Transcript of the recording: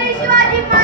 Chhatrapati Shivaji